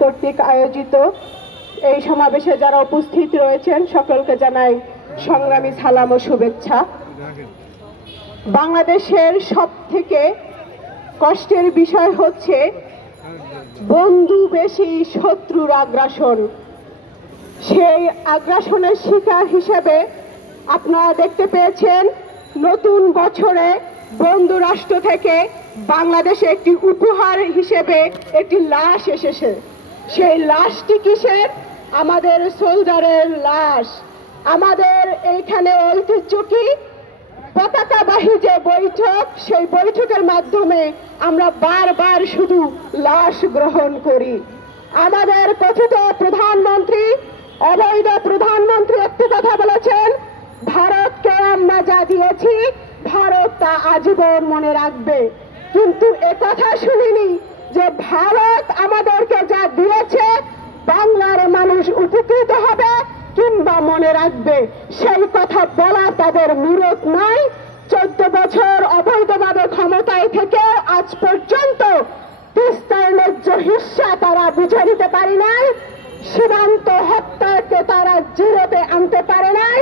কর্তৃক আয়োজিত এই সমাবেশে যারা উপস্থিত রয়েছেন, সকলকে জানাই সংগ্রামী সালাম ও শুভেচ্ছা। বাংলাদেশের সব থেকে কষ্টের বিষয় হচ্ছে বন্ধু বেশি শত্রুর আগ্রাসন। সেই আগ্রাসনের শিকার হিসেবে আপনারা দেখতে পেয়েছেন, নতুন বছরে বন্ধু রাষ্ট্র থেকে বাংলাদেশে একটি উপহার হিসেবে একটি লাশ এসেছে। সেই লাশটি কিসের? আমাদের সোলজারের লাশ। আমাদের এইখানে ঐতিহ্য কি? পতাকাবাহী যে বৈঠক, সেই বৈঠকের মাধ্যমে আমরা বারবার শুধু লাশ গ্রহণ করি। আমাদের কথিত প্রধানমন্ত্রী, অবৈধ প্রধানমন্ত্রী একটি কথা বলেছেন, ভারতকে আমরা যা দিয়েছি, ভারত তা আজীবন মনে রাখবে। কিন্তু কথা শুনিনি যে ভারত আমাদেরকে যা দিয়েছে, বাংলার মানুষ উপকৃত হবে কিংবা মনে রাখবে, সেই কথা বলা তাদের মুরত নাই চোদ্দ বছর অবৈধভাবে ক্ষমতায় থেকে আজ পর্যন্ত তারা বুঝে নিতে পারি নাই, সীমান্ত হত্যাকে তারা জিরোতে আনতে পারে নাই,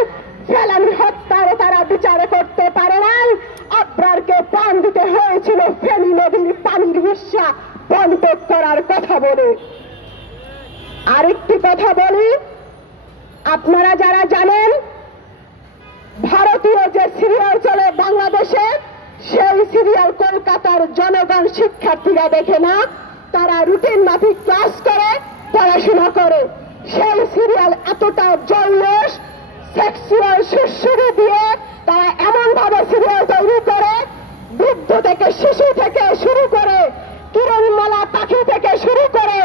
ফেলানি হত্যার তারা বিচার করতে পারে নাই। আব্রারকে প্রাণ দিতে হয়েছিল ফেনী নদীর পানির হিস্সা। বন্ধ করার কথা বলে? আরেকটি কথা বলি, আপনারা যারা জানেন, ভারতীয় যে সিরিয়াল চলে বাংলাদেশে, সেই সিরিয়াল কলকাতার জনগণ শিক্ষার্থীরা দেখে না, তারা রুটিন মাফিক ক্লাস করে, পড়াশোনা করে। সেই সিরিয়াল এতটা জল্লোষ সেক্সুয়াল সুশ্রুতি দিয়ে তারা এমন ভাবে সিরিয়াল তৈরি করে বৃদ্ধ থেকে শিশু থেকে শুরু করে কিরণমালা পাখি থেকে শুরু করে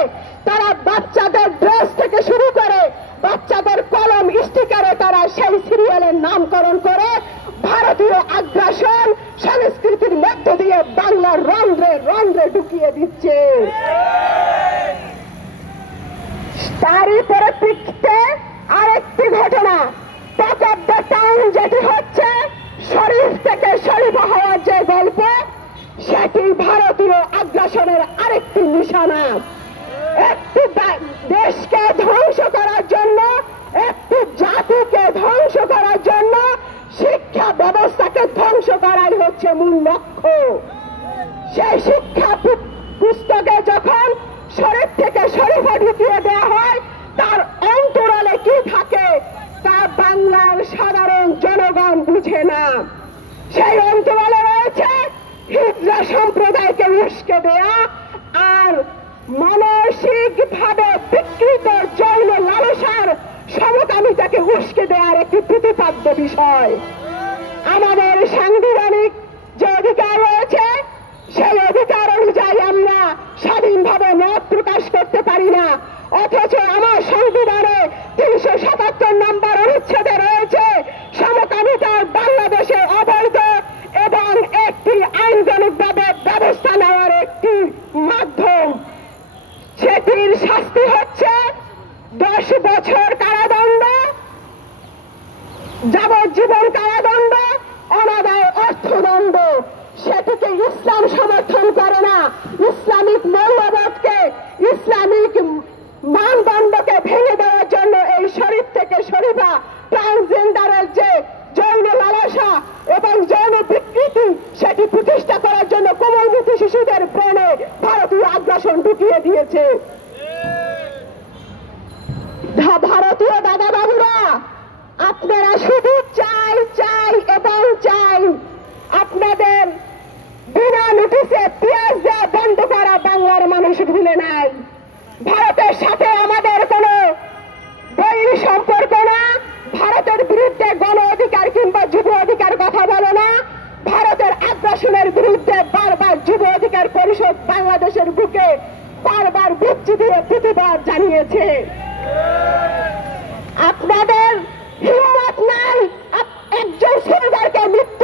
তারা বাচ্চাদের ড্রেস থেকে শুরু করে বাচ্চাদের কলম স্টিকারে তারা সেই সিরিয়ালের নামকরণ করে ভারতীয় আগ্রাসন সংস্কৃতির মধ্য দিয়ে বাংলার রন্ধ্রে রন্ধ্রে ঢুকিয়ে দিচ্ছে। তারই পরিপ্রেক্ষিতে আরেকটি ঘটনা টাউন যেটি হচ্ছে শরীফ থেকে শরীফ হওয়ার যে গল্প, সেটি ভারতীয় আগ্রাসনের আরেকটি নিশানা। একটি হচ্ছে মূল লক্ষ্য। সেই শিক্ষা পুস্তকে যখন শরীর থেকে শরীফে ঢুকিয়ে দেওয়া হয়, তার অন্তরালে কি থাকে, তা বাংলার সাধারণ জনগণ বুঝে না। সেই অন্তরালে রয়েছে হিজরা সম্প্রদায়কে উস্কে দেয়া আর মানসিক ভাবে বিকৃত জৈন লালসার সমকামিতাকে উস্কে দেওয়ার একটি প্রতিপাদ্য বিষয়। আমাদের সাংবিধানিক অধিকার রয়েছে, সেই অধিকার অনুযায়ী আমরা স্বাধীনভাবে মত প্রকাশ করতে পারি না। অথচ আমার সংবিধানে তিনশো সাতাত্তর নম্বর অনুচ্ছেদে রয়েছে, সমকামিতার বাংলাদেশে অবৈধ এবং একটি আইনজনিকভাবে ব্যবস্থা নেওয়ার একটি মাধ্যম। সেটির শাস্তি হচ্ছে দশ বছর কারাদণ্ড, যাবজ্জীবন কারাদণ্ড, অনাদায় অর্থদণ্ড। সেটিকে ইসলাম সমর্থন করে না। ইসলামিক মৌলবাদকে, ইসলামিক মানদণ্ডকে ভেঙে দেওয়ার জন্য এই শরীফ থেকে শরীফা ট্রান্সজেন্ডারের যে লালসা এবং যৌন বিকৃতি, সেটি প্রতিষ্ঠা করার জন্য কোমলমুখী শিশুদের ব্রেনে ভারতীয় আগ্রাসন ঢুকিয়ে দিয়েছে। ভারতীয় দাদা বাবুরা আপনারা শুধু চাই চাই বাংলাদেশের বুকে বারবার বিচ্ছি দিয়ে প্রতিবাদ জানিয়েছে। আপনাদের হিম্মত নাই একজন সরকারকে মৃত্যু